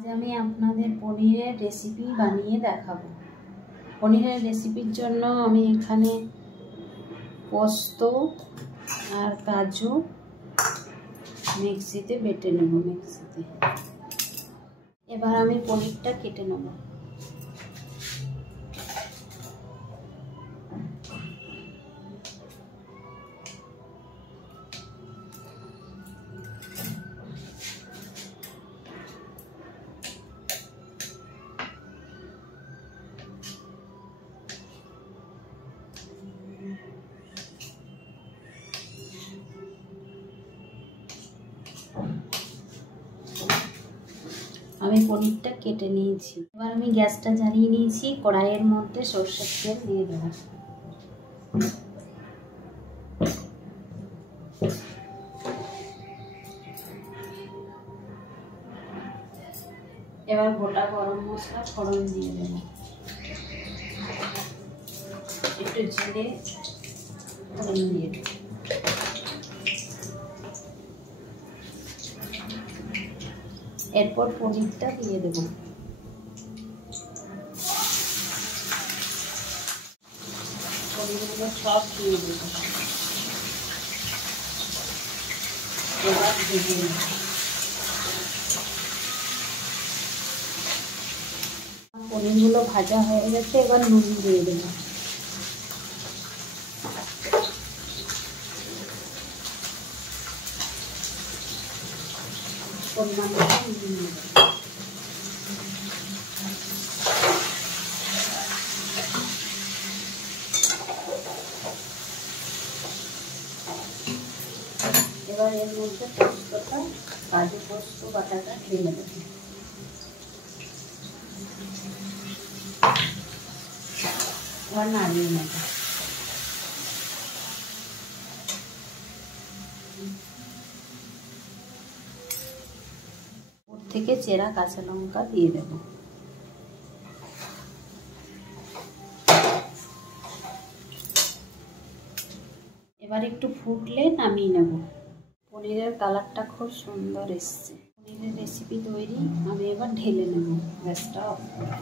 আজ আমি আপনাদের পনিরের রেসিপি বানিয়ে দেখাবো। পনিরের রেসিপির জন্য আমি এখানে পোস্ত আর কাজু মিক্সিতে বেটে নেব। এবার আমি পনিরটা কেটে নেব। আমি পনিরটা কেটে নিয়েছি। এবার আমি গ্যাসটা জ্বালিয়ে নিয়েছি। কড়াইয়ের মধ্যে সরষের তেল দিয়ে দেব। এবার গোটা গরম মশলা ফোড়ন দিয়ে দেব। একটু জিরে ফোড়ন দিয়ে দেব। এরপর পনিরটা দিয়ে দেব। পনিরগুলো সব দিয়ে দেব। এবার ভেজে নেব। পনিরগুলো ভাজা হয়ে গেছে। এবার নুন দিয়ে দেব। পরিমাণ মতো নুন দেব। এবার এর মধ্যে পোস্তটা, কাজু পোস্ত বাটাটা ঢেলে দেব। এবার নাড়িয়ে নেব। ওর থেকে চেরা কাঁচা লঙ্কা দিয়ে দেব। এবার একটু ফুটলে নামিয়ে নেব। পনিরের কালারটা খুব সুন্দর এসছে। পনিরের রেসিপি তৈরি। আমি এবার ঢেলে নেব। গ্যাসটা অফ করে।